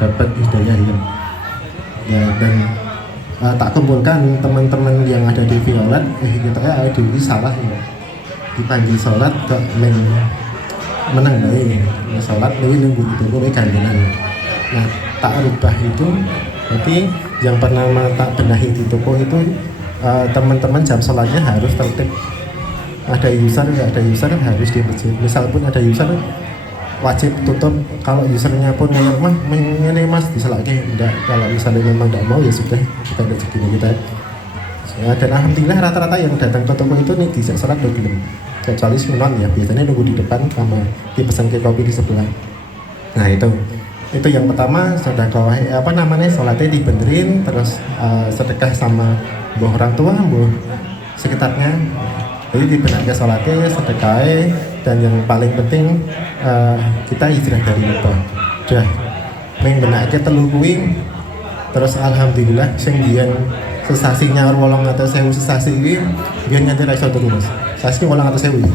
dapat hidayah ya dan tak kumpulkan teman-teman yang ada di Violet kita di salah ya dipanggil sholat kok menang baik sholat lebih nunggu itu gue gantian. Nah tak rubah itu berarti yang pertama tak benahi di toko itu teman-teman jam sholatnya harus tertib. Ada user nggak ada user harus di masjid. Misal pun ada user wajib tutup, kalau usernya pun ngomong mah ini mas diselake enggak, kalau misalnya memang enggak mau ya sudah kita ada segini kita ya. Dan alhamdulillah rata-rata yang datang ke toko itu nih bisa sholat udah belum, kecuali sunan ya biasanya nunggu di depan sama dipesan ke kopi di sebelah. Nah itu yang pertama sedekah sholatnya dibenerin, terus sedekah sama mbah orang tua mbah sekitarnya. Jadi dibenarkan sholatnya, sedekahnya, dan yang paling penting kita hijrah dari Mekah. Udah mengbenarkan telu kuwi, terus alhamdulillah sing biyen sesasi nyaur 800.000 sesasi iki biyen nganti ra iso turu Mas. Sesasi 800.000.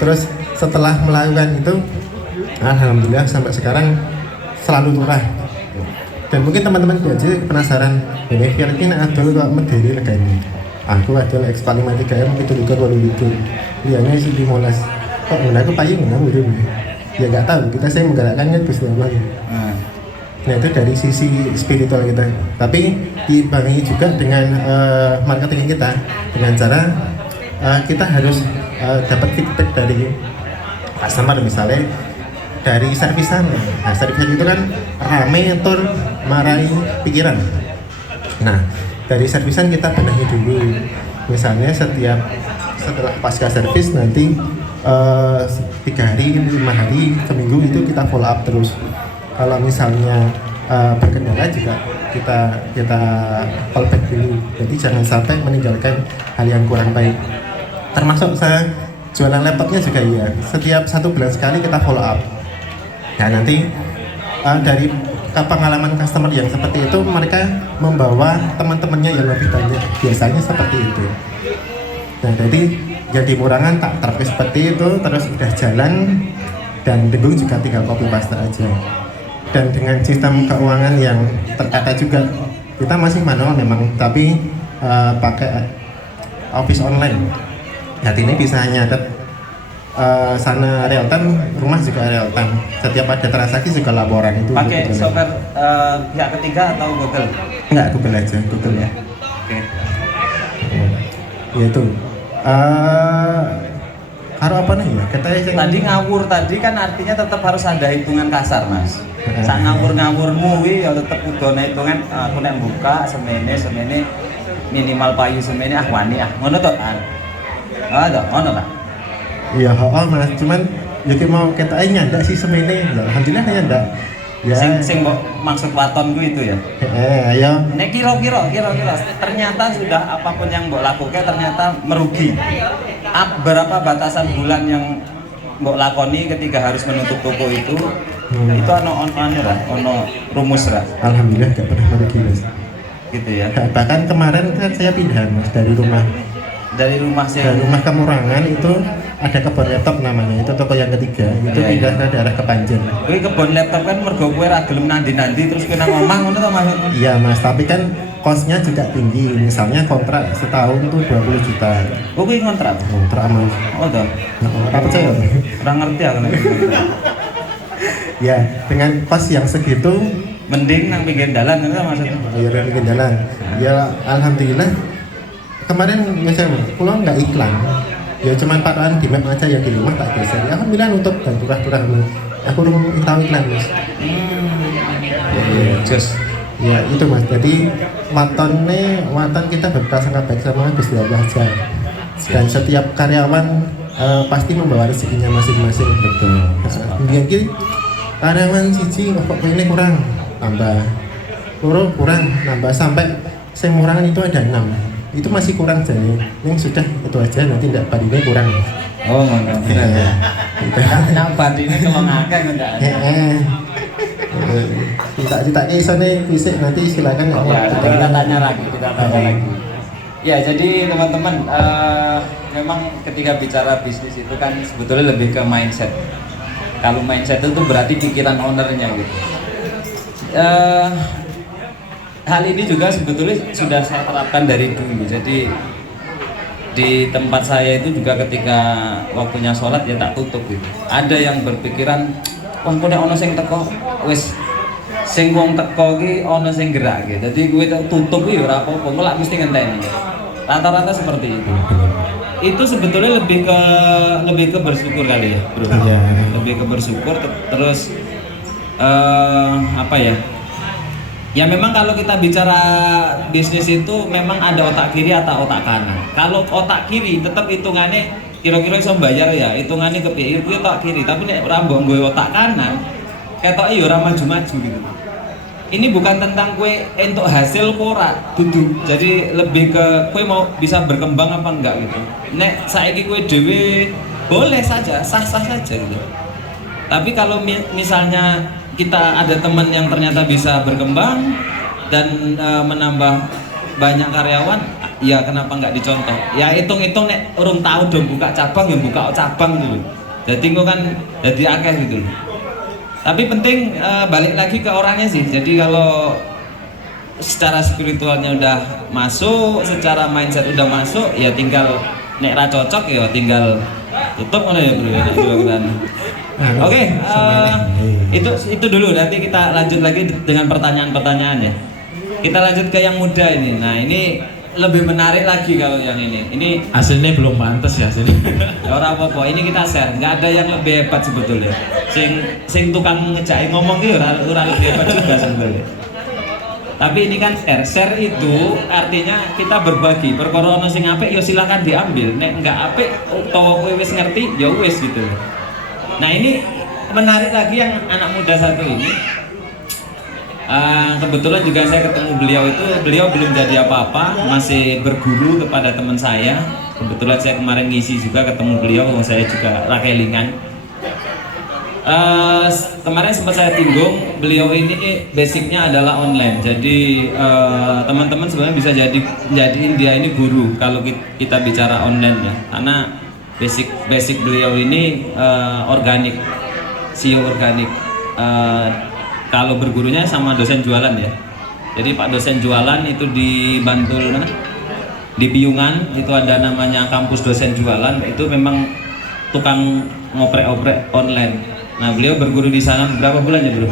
Terus setelah melakukan itu alhamdulillah sampai sekarang selalu turah. Dan mungkin teman-teman jadi penasaran, ini biar ini adol kok medeni legane. Aku adalah X paling mati kayak begitu juga walau itu liannya isi 15 kok aku payung nggak udah ya nggak tahu kita saya menggerakkannya Gusti Allah ya. Nah itu dari sisi spiritual kita, tapi dibarengi juga dengan marketing kita dengan cara kita harus dapat feedback dari customer, misalnya dari servisan. Nah servisan itu kan rame tur marahi pikiran. Nah dari servisan kita benahi dulu, misalnya setelah pasca servis nanti 3 hari, 5 hari, seminggu itu kita follow up terus. Kalau misalnya berkendala juga kita callback dulu. Jadi jangan sampai meninggalkan hal yang kurang baik. Termasuk saya jualan laptopnya juga ya. Setiap 1 bulan sekali kita follow up. Nah nanti dari pengalaman customer yang seperti itu mereka membawa teman-temannya yang lebih banyak, biasanya seperti itu. Nah jadi yang di Murangan tak terpis seperti itu, terus udah jalan, dan Dengung juga tinggal copy paste aja. Dan dengan sistem keuangan yang tertata juga, kita masih manual memang, tapi pakai office online. Nah ini bisa nyatet sana real time, rumah juga real time. Setiap ada transaksi juga laporan itu. Pakai software pihak ketiga atau Google? Enggak, Google aja, Google ya. Oke. Ya itu. Karo apa nih ya? Tadi ngawur tadi kan artinya tetap harus ada hitungan kasar mas. Saat ngawur-ngawurmu ya tetap udah hitungan. Aku nek buka semene minimal payu semene wani ngono to kan? Ngono kan? Iya, mas, cuman ya mau kita nyandak sih semene, alhamdulillah nyandak. Ya. Sing maksud waton gue itu ya. Ayo. Nek kira-kira ternyata sudah apapun yang mbok lakukan ternyata merugi. Berapa batasan bulan yang mbok lakoni ketika harus menutup toko itu? Itu ono rumus lah. Alhamdulillah gak pernah merugi mas. Gitu ya. Bahkan kemarin kan saya pindah mas dari rumah ke Murangan itu ada kebun laptop namanya, itu toko yang ketiga itu pindah ke daerah Kepanjen. Kuwi kebun laptop kan mergo kowe ra gelem nandi-nandi terus kena ngomong ngono to maksudmu? Iya mas, tapi kan kosnya juga tinggi, misalnya kontrak setahun tuh 20 juta. Oh kuwi kontrak mas. Oh toh. Ora percaya? Ora ngerti aku nek. Ya, dengan kos yang segitu mending nang pinggir dalan ngono maksudnya. Ya nang pinggir dalan. Ya alhamdulillah. Kemarin misalnya pulang nggak iklan, ya cuman paruan di map aja ya di rumah tak geser. Ya alhamdulillah nutup dan turah-turah. Aku tahu iklan mas. Ya itu mas. Jadi waton kita berprasangka baik sama Gusti Allah aja. Dan setiap karyawan pasti membawa rezekinya masing-masing betul. Mungkin karyawan siji kok ini kurang tambah, kurang nambah sampai saya Murangan itu ada 6. Itu masih kurang jadi yang sudah itu aja, nanti tidak badine kurang. Oh ngono. Nang badine kalau ngakeh ndak. Cita-citanya isone fisik nanti silakan ya. Kita tanya lagi. Ya jadi teman-teman memang ketika bicara bisnis itu kan sebetulnya lebih ke mindset. Kalau mindset itu berarti pikiran ownernya gitu. Hal ini juga sebetulnya sudah saya terapkan dari dulu. Jadi di tempat saya itu juga ketika waktunya sholat ya tak tutup gitu. Ada yang berpikiran, wah kok nek ono sing teko wis sing wong teko ki ono sing gerak gitu. Jadi gue tutup ya ora apa-apa, malah mesti ngenteni. Rata-rata seperti itu. Itu sebetulnya lebih ke bersyukur kali ya, bro. Iya. Lebih ke bersyukur terus apa ya? Ya memang kalau kita bicara bisnis itu memang ada otak kiri atau otak kanan. Kalau otak kiri tetap hitungannya kira-kira iso bayar ya, hitungannya kepiye kuwi otak kiri, tapi nek ora mbok nggo otak kanan, ketoke ya ora maju-maju gitu. Ini bukan tentang kue entuk hasil ora, dudu. Jadi lebih ke kue mau bisa berkembang apa enggak gitu. Nek saiki kue dhewe boleh saja, sah-sah saja gitu. Tapi kalau misalnya kita ada teman yang ternyata bisa berkembang dan menambah banyak karyawan, ya kenapa nggak dicontoh? Ya hitung-hitung nek urung tahu dong buka cabang ya buka cabang dulu. Jadi kok kan jadi akeh gitu. Tapi penting balik lagi ke orangnya sih. Jadi kalau secara spiritualnya udah masuk, secara mindset udah masuk, ya tinggal nek ra cocok ya tinggal tutup mana ya bro ya. Oke, itu dulu. Nanti kita lanjut lagi dengan pertanyaan-pertanyaan ya. Kita lanjut ke yang muda ini. Nah ini lebih menarik lagi kalau yang ini. Ini aslinya belum pantas ya sini. Ora apa-apa, ini kita share. Nggak ada yang lebih hebat sebetulnya. Sing tukang ngejai ngomong itu ora lebih hebat juga sebetulnya. Tapi ini kan share itu artinya kita berbagi. Perkara ono sing apik ya silakan diambil. Nek enggak apik utawa kowe wis ngerti ya wis gitu. Nah, ini menarik lagi yang anak muda satu ini. Kebetulan juga saya ketemu beliau belum jadi apa-apa, masih berguru kepada teman saya. Kebetulan saya kemarin ngisi juga ketemu beliau, saya juga rakelingan. Kemarin sempat saya tinggung, beliau ini basicnya adalah online. Jadi teman-teman sebenarnya bisa jadiin dia ini guru kalau kita bicara online ya, karena basic beliau ini organik, SEO organik. Kalau bergurunya sama dosen jualan ya. Jadi Pak dosen jualan itu di Bantul, di Piungan itu ada namanya kampus dosen jualan. Itu memang tukang ngoprek-oprek online. Nah beliau berguru di sana berapa bulan ya bro?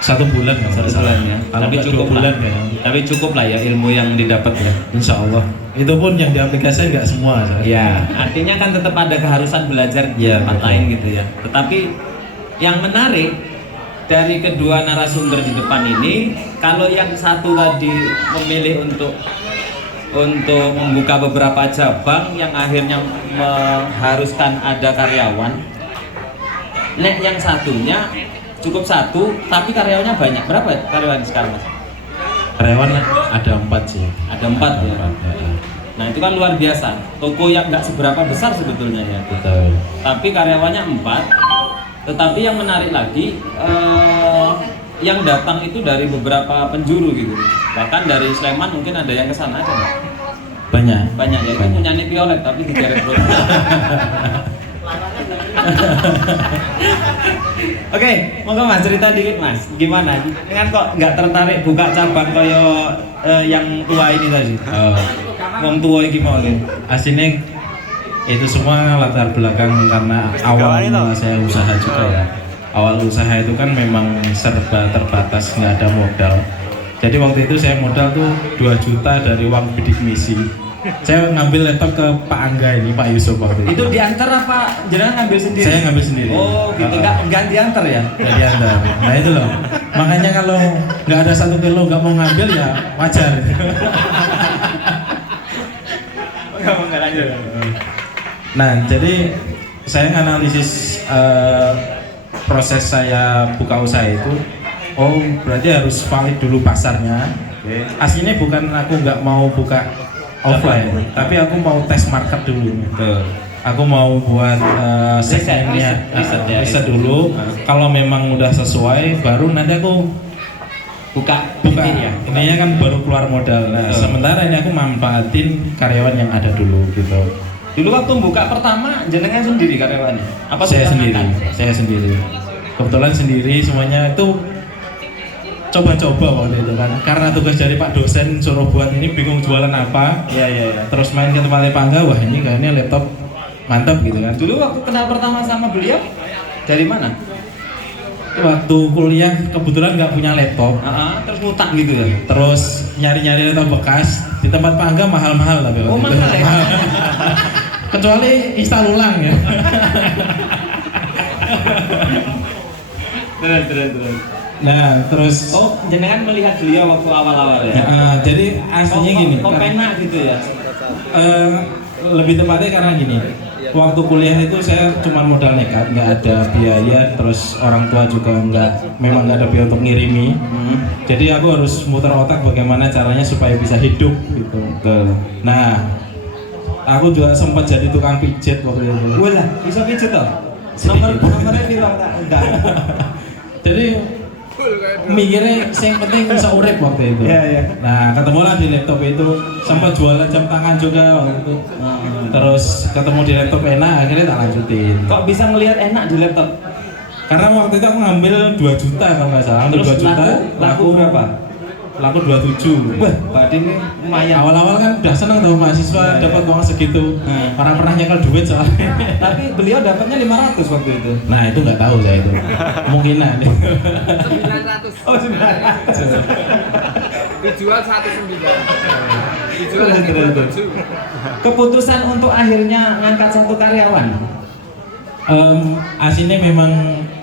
1 bulan ya. 1 bulan ya. Tapi cukup bulan lah. Ya. Tapi cukup lah ya ilmu yang didapat ya. Insya Allah. Itu pun yang diaplikasikan nggak semua. Ya. Artinya kan tetap ada keharusan belajar di tempat lain gitu ya. Tetapi yang menarik dari kedua narasumber di depan ini, kalau yang satu tadi memilih untuk membuka beberapa cabang yang akhirnya mengharuskan ada karyawan, nek yang satunya cukup satu tapi karyawannya banyak. Berapa karyawan sekarang mas? Karyawan ada 4 sih. Ada 4 ya. Nah itu kan luar biasa. Toko yang nggak seberapa besar sebetulnya ya. Betul. Tapi karyawannya 4. Tetapi yang menarik lagi, yang datang itu dari beberapa penjuru gitu. Bahkan dari Sleman mungkin ada yang kesana aja Pak. Banyak Ya, itu punya Violet tapi digeret terus. Oke, monggo mas cerita dikit mas, gimana? Kan kok nggak tertarik buka cabang koyo yang tua ini tadi? Wong tua iki mau gitu. Aslinya itu semua latar belakang karena awal saya usaha juga ya. Awal usaha itu kan memang serba terbatas, nggak ada modal. Jadi waktu itu saya modal tuh 2 juta dari uang bidik misi. Saya ngambil laptop ke Pak Angga ini, Pak Yusuf waktu itu. Itu diantar apa jenengan ngambil sendiri? Saya ngambil sendiri. Oh gitu, nggak diantar ya? Nggak diantar. Nah itu loh. Makanya kalau nggak ada 1 kilo nggak mau ngambil ya wajar. Nggak lanjut. Nah, jadi saya analisis proses saya buka usaha itu, oh berarti harus valid dulu pasarnya. Okay. Aslinya bukan aku nggak mau buka offline, tapi aku mau tes market dulu. Betul. Aku mau buat segmennya, riset dulu. Kalau memang udah sesuai, baru nanti aku buka. Ya. Ininya kan baru keluar modal. Nah, sementara ini aku manfaatin karyawan yang ada dulu gitu. Dulu waktu buka pertama jenengan sendiri karyawannya? Apa Saya sudah sendiri, ngangkat? saya sendiri. Kebetulan sendiri semuanya itu coba-coba waktu itu kan. Karena tugas dari Pak dosen suruh buat ini bingung jualan apa. Iya iya iya. Terus main ke tempatnya Pangga, wah ini kayaknya laptop mantap gitu kan. Dulu waktu kenal pertama sama beliau dari mana? Waktu kuliah kebetulan nggak punya laptop. Terus ngutang gitu ya? Terus nyari-nyari laptop bekas di tempat Pangga mahal-mahal tapi Oh waktu itu. mahal ya? Kecuali install ulang ya. Terus. Nah terus Oh, jenengan melihat beliau waktu awal-awal ya? jadi aslinya gini. Kok penak gitu ya? Lebih tepatnya karena gini. Waktu kuliah itu saya cuma modal nekat, nggak ada biaya, terus orang tua juga memang nggak ada biaya untuk ngirimi. Jadi aku harus muter otak bagaimana caranya supaya bisa hidup gitu. Nah, aku juga sempat jadi tukang pijet waktu itu. Walah, bisa pijet toh? Sedikit. Nomornya bilang tak enggak. Jadi mikirnya yang penting bisa urip waktu itu. Iya, iya. Nah, ketemulah di laptop itu, sempat jualan jam tangan juga waktu itu. Terus ketemu di laptop enak, akhirnya tak lanjutin. Kok bisa melihat enak di laptop? Karena waktu itu aku ngambil 2 juta kalau nggak salah, ambil Terus 2 juta, laku berapa? laku 27. Wah, berarti ini lumayan. Awal-awal kan udah seneng tuh mahasiswa dapat uang segitu. Orang pernah nyekel duit soalnya. Tapi beliau dapatnya 500 waktu itu. Nah itu nggak tahu saya itu, kemungkinan. 900. Oh, 900. Dijual 19. Dijual Terus. 27. Keputusan untuk akhirnya ngangkat satu karyawan. Aslinya memang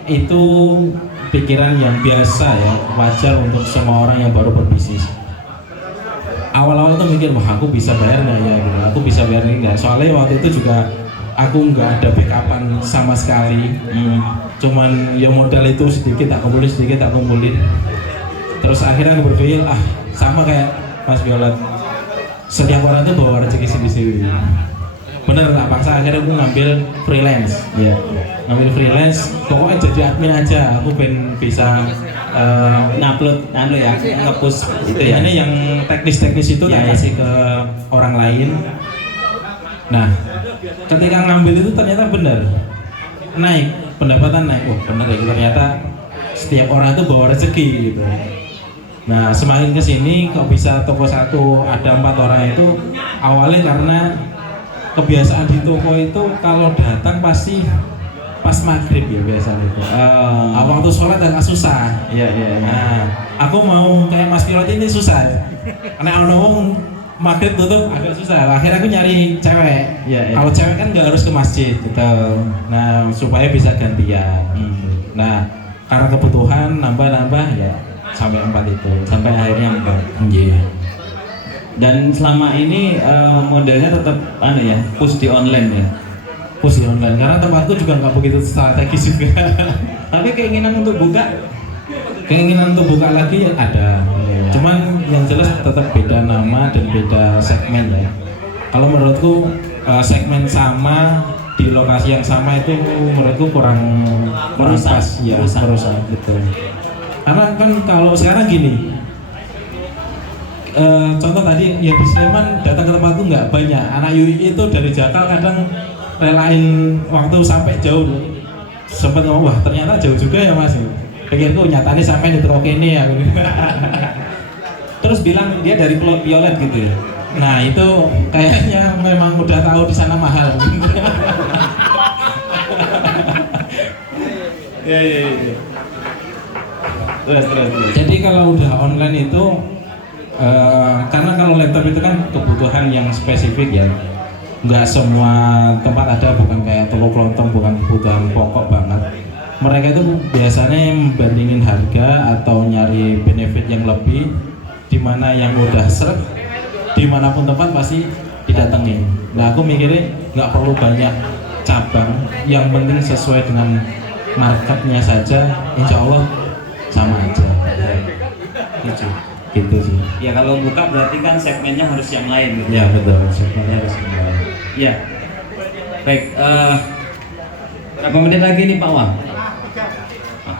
itu pikiran yang biasa ya, wajar untuk semua orang yang baru berbisnis. Awal-awal tuh mikir, wah aku bisa bayar nggak ya gitu, aku bisa bayar nggak. Soalnya waktu itu juga aku nggak ada backupan sama sekali. Cuman ya modal itu sedikit tak kumpulin. Terus akhirnya aku berpikir, sama kayak Mas Violet, setiap orang tuh bawa rezeki sendiri-sendiri. Bener, tak paksa, akhirnya aku ngambil freelance. Iya. Ngambil freelance, pokoknya jadi admin aja. Aku bisa Ngupload ya, nge-push itu ya. ini yang teknis-teknis itu tak kasih ke orang lain. Nah, ketika ngambil itu ternyata benar naik, pendapatan naik. Oh benar ya, ternyata setiap orang itu bawa rezeki gitu. Nah, semakin kesini kok bisa toko satu ada 4 orang itu awalnya karena kebiasaan di toko itu kalau datang pasti pas maghrib ya biasanya itu. Waktu sholat agak susah. Iya. Nah, aku mau kayak Mas Pilot ini susah ya. Karena orang maghrib tutup agak susah. Akhirnya aku nyari cewek. Iya. Kalau cewek kan nggak harus ke masjid. Betul. Nah, supaya bisa gantian. Nah, karena kebutuhan nambah ya sampai 4 itu. Sampai akhirnya 4. Iya. Dan selama ini modelnya tetap push di online ya. Push di online karena tempatku juga nggak begitu strategis juga. Tapi keinginan untuk buka Keinginan untuk buka lagi ya ada. Cuman yang jelas tetap beda nama dan beda segmen ya. Kalau menurutku segmen sama di lokasi yang sama itu menurutku kurang Merusak. pas ya, merusak gitu. Karena kan kalau sekarang gini, contoh tadi yang di Sleman datang ke tempatku nggak banyak. Anak UI itu dari Jakal kadang relain waktu sampai jauh. Sempat ngomong, wah ternyata jauh juga ya Mas. Pikirku nyatanya sampai di Trok ini ya. terus bilang dia dari Pulau Violet gitu ya. Nah itu kayaknya memang udah tahu di sana mahal. Iya. Terus. Jadi kalau udah online itu karena kalau laptop itu kan kebutuhan yang spesifik ya, nggak semua tempat ada, bukan kayak toko kelontong, bukan kebutuhan pokok banget. Mereka itu biasanya membandingin harga atau nyari benefit yang lebih, dimana yang udah seret dimanapun tempat pasti didatengin. Nah aku mikirnya nggak perlu banyak cabang, yang penting sesuai dengan marketnya saja, insya Allah sama aja. Gitu sih. Ya kalau buka berarti kan segmennya harus yang lain gitu. Ya betul, segmennya harus yang lain. Iya. Baik, berapa menit lagi nih Pak Wah?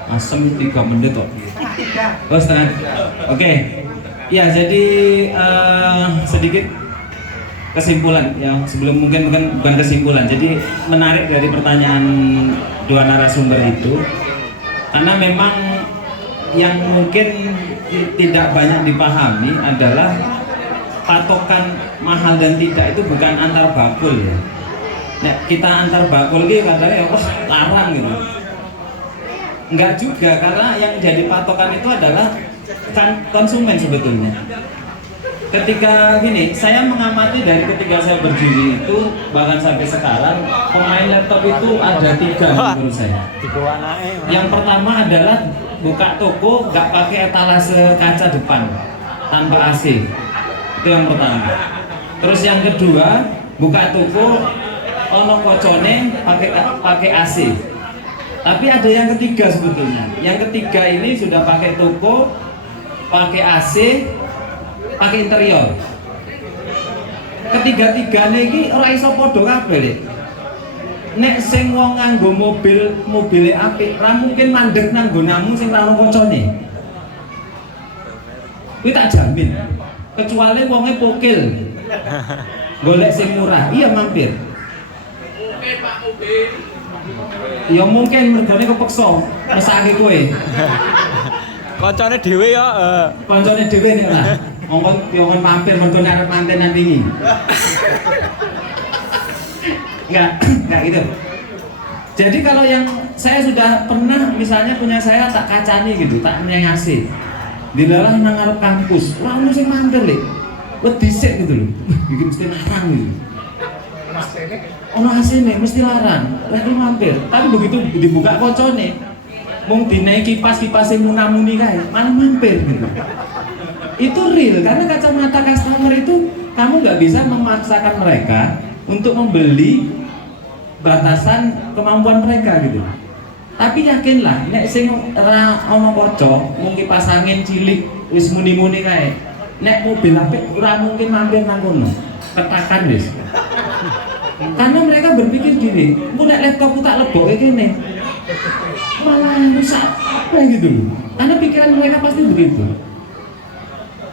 Asem 3 menit kok. Oh setengah. Oke. Ya jadi sedikit kesimpulan yang sebelum mungkin bukan kesimpulan. Jadi menarik dari pertanyaan dua narasumber itu, karena memang yang mungkin tidak banyak dipahami adalah patokan mahal dan tidak itu bukan antar bakul ya. Nah, kita antar bakul gitu katanya wah larang gitu. Enggak juga, karena yang jadi patokan itu adalah kan konsumen sebetulnya. Ketika gini, saya mengamati dari ketika saya berdiri itu bahkan sampai sekarang pemain laptop itu ada 3 menurut saya. Yang pertama adalah buka toko nggak pakai etalase kaca depan tanpa AC, itu yang pertama. Terus yang kedua buka toko ono kocone pakai AC. Tapi ada yang ketiga sebetulnya. Yang ketiga ini sudah pakai toko, pakai AC, pakai interior. Ketiga-tigane iki ora iso padha kabeh, Dik. Nek sing wong nganggo mobile apik, ra mungkin mandeg nang nggonamu sing ra ono kocone. Kuwi tak jamin. Kecuali wonge pokil. Golek sing murah, iya mampir. Oke Pak Mobil. Ya mungkin mergane kepeksa mesake kowe. Koncone dhewe ya. Koncone dhewe nek lah. Mongkon mampir mergo arep mantenan wingi. Enggak gitu. Jadi kalau yang saya sudah pernah misalnya punya saya tak kacani gitu, tak nyengasi. Dilalah nang ngarep kampus, ora ono sing mampir lek. Wedi sik gitu lho. Iki mesti larang gitu. Ono asine mesti larang, lek mampir. Tapi begitu dibuka kocone, mung dinaik kipas-kipas sing munamuni kae, malah mampir gitu. Itu real, karena kacamata customer itu kamu nggak bisa memaksakan mereka untuk membeli batasan kemampuan mereka gitu. Tapi yakinlah, nek sing ora ana kaca, mung kipas angin cilik wis muni-muni kae. Nek mobil apik ora mungkin mampir nang kono. Ketakan wis. Karena mereka berpikir gini, "Mu nek laptopku tak leboke kene." Malah rusak apa gitu. Karena pikiran mereka pasti begitu.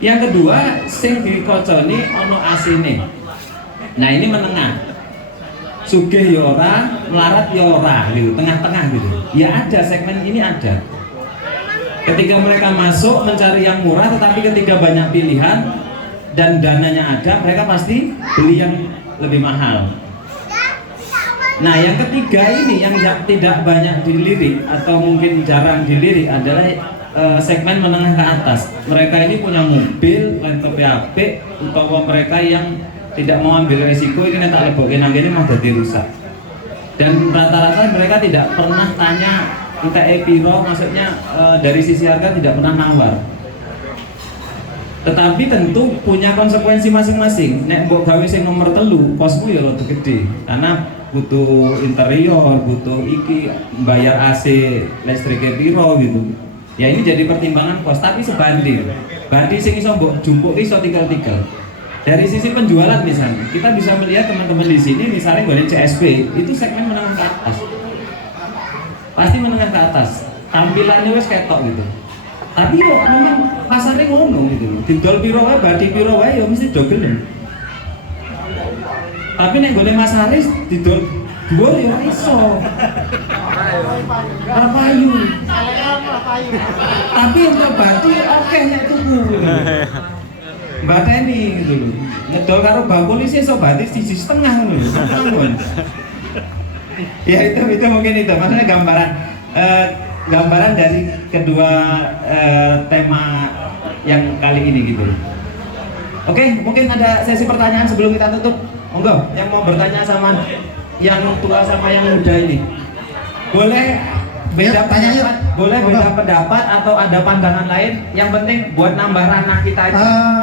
Yang kedua, sing dikoconi ono asine. Nah, ini menengah. Sugih ya ora, melarat ya ora gitu, tengah-tengah gitu. Ya ada segmen ini ada. Ketika mereka masuk mencari yang murah, tetapi ketika banyak pilihan dan dananya ada, mereka pasti beli yang lebih mahal. Nah, yang ketiga ini yang tidak banyak dilirik atau mungkin jarang dilirik adalah segmen menengah ke atas. Mereka ini punya mobil, laptop apik, utawa mereka yang tidak mau ambil resiko ini tak lebokin nang kene mah dadi rusak. Dan rata-rata mereka tidak pernah tanya kita piro, maksudnya dari sisi harga tidak pernah nawar. Tetapi tentu punya konsekuensi masing-masing. Nek mbok gawe sing nomor 3, kosmu ya rada gede. Karena butuh interior, butuh iki, bayar AC, listriknya piro gitu. Ya ini jadi pertimbangan kos, tapi sebanding. Banding sing iso mbok jumpuk iso tikel-tikel. Dari sisi penjualan misalnya, kita bisa melihat teman-teman di sini misalnya golek CSP, itu segmen menengah ke atas. Pasti menengah ke atas. Tampilannya wes ketok gitu. Tapi yo memang pasarnya ngono gitu. Didol piro wae, badi piro wae yo mesti do gelem. Tapi nek golek Mas Haris didol dhuwur yo ora iso. Ora payu. Tapi untuk badi oke nek tuku. Bateni gitu loh. Ngedol karo bakul iki iso badi 1,5 ngono lho. Ya itu mungkin itu. Maksudnya gambaran dari kedua tema yang kali ini gitu. Oke, mungkin ada sesi pertanyaan sebelum kita tutup. Monggo, yang mau bertanya sama yang tua sama yang muda ini. Boleh beda pendapat, boleh beda pendapat atau ada pandangan lain. Yang penting buat nambah ranah kita aja.